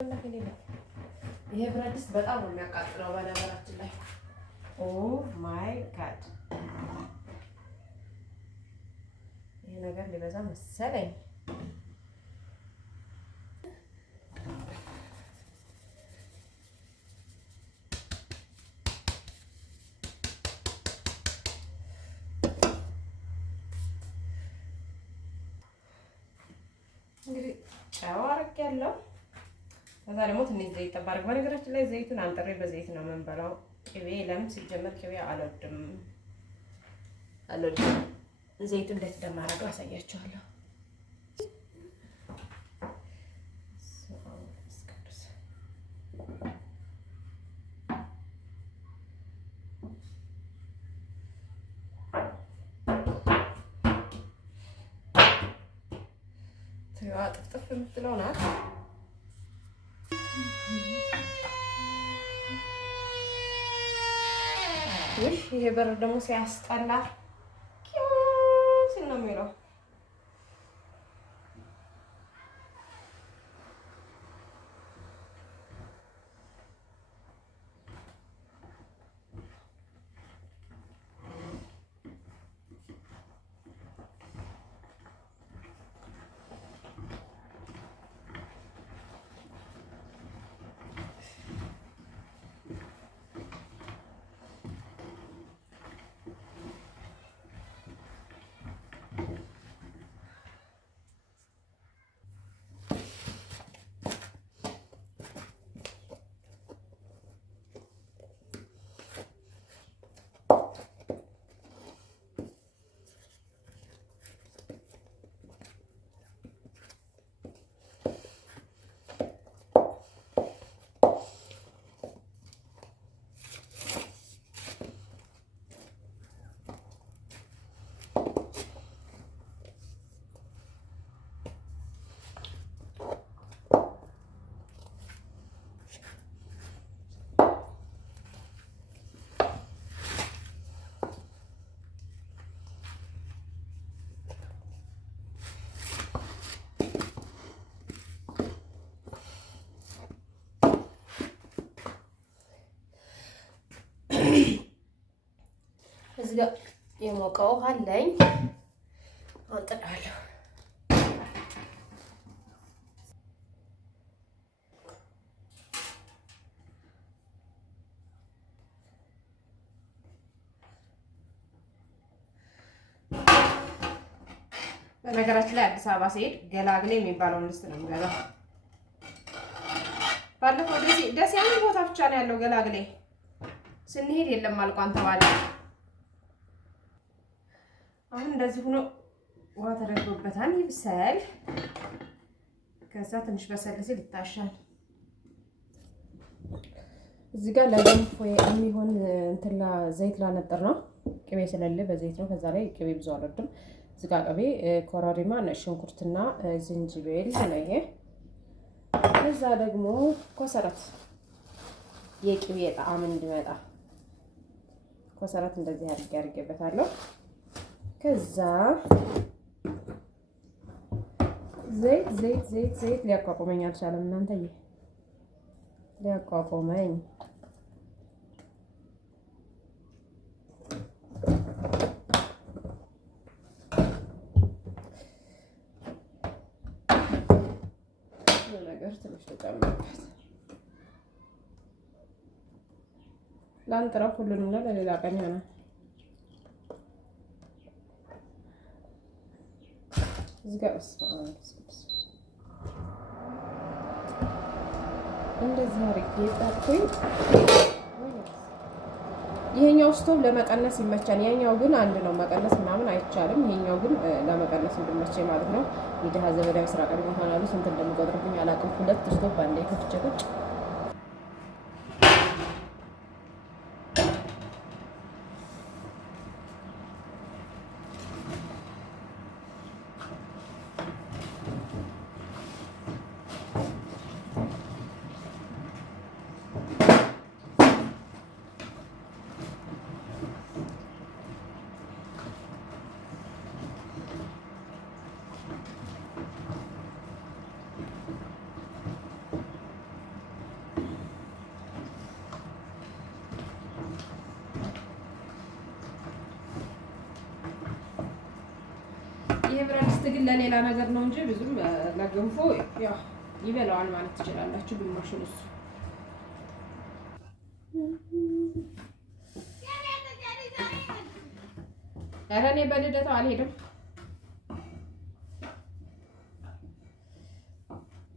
ይሄ ብረት ድስት በጣም ነው የሚያቃጥለው በነገራችን ላይ። ኦ ማይ ጋድ ይሄ ነገር ሊበዛ መሰለኝ። እንግዲህ ጨው አድርጌያለሁ። ከዛ ደግሞ ትንሽ ዘይት ጠብ አድርግ። በነገራችን ላይ ዘይቱን አንጥሬ በዘይት ነው የምንበላው። ቅቤ ለምን ሲጀመር ቅቤ አልወድም። ዘይቱ እንዴት እንደማደርገው አሳያችኋለሁ። ትዋ ጥፍጥፍ የምትለው ናት። ይሄ በር ደግሞ ሲያስጠላ ሲል ነው የሚለው። እዚህ ጋር የሞቀ ውሃ አለኝ። አንጥዳለሁ። በነገራችን ላይ አዲስ አበባ ሲሄድ ገላግሌ የሚባለው ልስት ነው የሚገዛው። ባለፈው ደስ ያለ ቦታ ብቻ ነው ያለው ገላግሌ። ስንሄድ የለም አልቋን ተባለ። አሁን እንደዚህ ሆኖ ውሃ ተደርጎበታል። ይብሰል። ከዛ ትንሽ በሰል ሲል ይታሻል። እዚህ ጋር ለገንፎ የሚሆን እንትና ዘይት ላነጥር ነው። ቅቤ ስለሌለ በዘይት ነው። ከዛ ላይ ቅቤ ብዙ አልወድም። እዚህ ጋር ቅቤ፣ ኮረሪማ፣ ነጭ ሽንኩርትና ዝንጅብል ነው ይሄ። ከዛ ደግሞ ኮሰረት የቅቤ ጣዕም እንዲመጣ ኮሰረት እንደዚህ አድርጌበታለሁ። ከዛ ዘይት ሊያቋቁመኝ አልቻለም። እናንተዬ ሊያቋቁመኝ ነገር ትንሽ ተጨምርበት ላንጥረው ሁሉንም ለሌላ ቀን ይሆናል። እዚህ ጋር እንደዚህ አድርጌ ጣጥኩኝ። ይሄኛው ስቶቭ ለመቀነስ ይመቻል። ያኛው ግን አንድ ነው፣ መቀነስ ምናምን አይቻልም። ይሄኛው ግን ለመቀነስ እንድመቸኝ ማለት ነው። የድሃ ዘመዳዊ ስራ ቀን ይሆናሉ። ስንት እንደሚቆጥርብኝ አላውቅም። 2 ስቶቭ አንዴ ከፍቼ ቁጭ ለሌላ ነገር ነው እንጂ ብዙም ለገንፎ ያው ይበላዋል ማለት ትችላላችሁ። ግማሹን እሱ ኧረ እኔ በልደታው አልሄድም።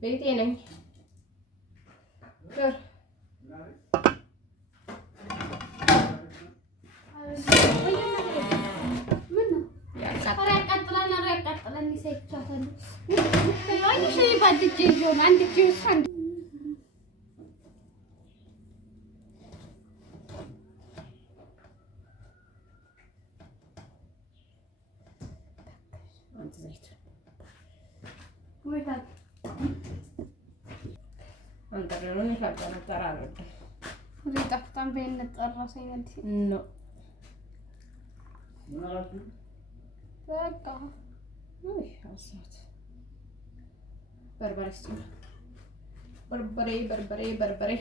ቤቴ ነኝ። በርበሬ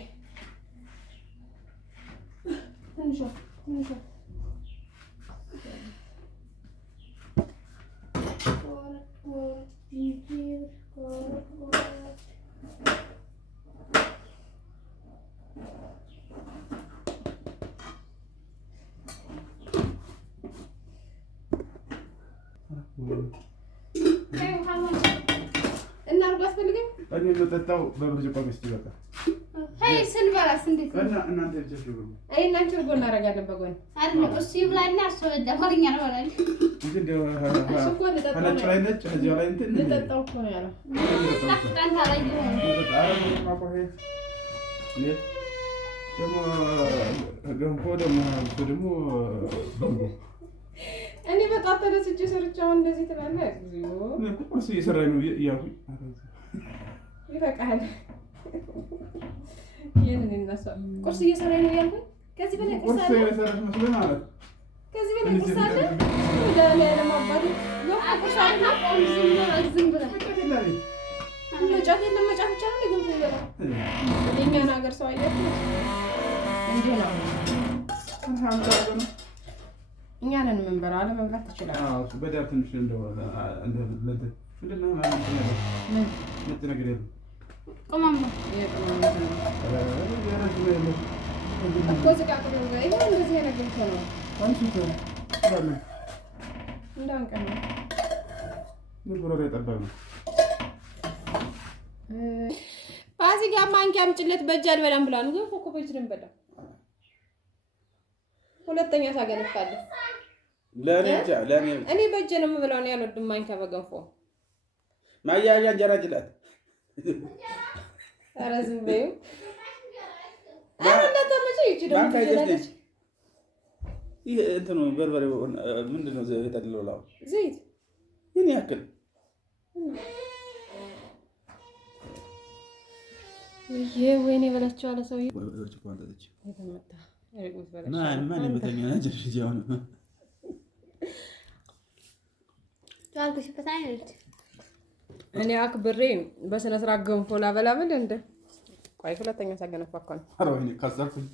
እና አርጎ አስፈልገኝ እኔ የምጠጣው በብርጭቆ ገዝቼ በቃ ስንበላስ እንዴት እናንተ ልጆች ይብሉ። አይ እናንተ እርጎ እናደርጋለን በጎን አይደል? እሱ ይብላና እሱ ደፋርኛ ነው ማለት እንጂ እንደው ነጭ ላይ ነጭ እዚያው ላይ እንትን ልጠጣው እኮ ነው ያለው። ታፍጣን ታላጅ ደግሞ እኔ በጣም ተደስቼ ሰርቻው እንደዚህ ትላለህ። እግዚኦ እኔ ቁርስ እየሰራኝ ነው እያልኩኝ ይበቃል። ይሄንን እናሳ ቁርስ እየሰራኝ ነው እያልኩኝ ከዚህ በላይ ቁርስ አለ? እየሰራሽ መስሎኝ ማለት ከዚህ በላይ ቁርስ አለ? ወዳለ ለማባል ነው ቁርስ አለ? ዝም ብለህ መጫት የለም መጫት ብቻ ነው ግን ይበላል። የእኛን ሀገር ሰው አይደል እንዴ ነው አልሐምዱሊላህ እኛ ነን የምንበላው። አለመብላት ትችላለህ። አዎ በዳር ትንሽ እንደው ምንድን ነው ማለት ነው ነጭ ነገር የለም ቅመም ነው የቅመም ነው እኮ ዝቃቅ ነው ይሄ እንደዚህ ነገር ነው አንቺ ነው እንዳንቀ ነው ንጉሮሬ ጠባብ ነው። ፋሲካ ማንኪያ አምጪለት በእጅ አልበላም ብሏል። ግን እኮ በእጅ ነው የምበላው። ሁለተኛ ታገነፋለህ። ለኔ እኔ በእጄ ነው የምበላው። እኔ አልወድም ማንኪያ በገንፎ ማያያ እንጀራ ጅላት። ኧረ ዝም በይው። ይሄ እንትኑ በርበሬው ምንድን ነው የተጠለለው? ዘይት ይሄን ያክል ይሄ ወይኔ በላቸው አለ ሰውዬው። የተመታ ማን የምተኛ ነች ጃው ነው ታልኩሽ ፈታኝ። እኔ አክብሬ በስነ ስርዓት ገንፎ ላበላብል እንደ ቆይ ሁለተኛ ሳገነፋ እኮ ነው። ኧረ ወይኔ ካሳፍኝ።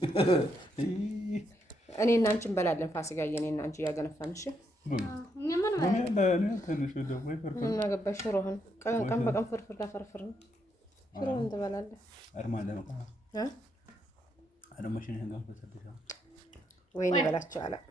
እኔ እና አንቺ እንበላለን ፋሲካዬ፣ እኔ እና አንቺ እያገነፋን። እሺ እኛ ምን ማለት ነው? ትንሽ ደግሞ ይፈርፍ እና ገባሽ ሽሮህን ቀን በቀን ፍርፍር ላፈርፍር ነው። ሽሮህን ትበላለህ አርማ ለማቃ አረመሽን ገንፎ ተደረገ ወይኔ በላቸው አለ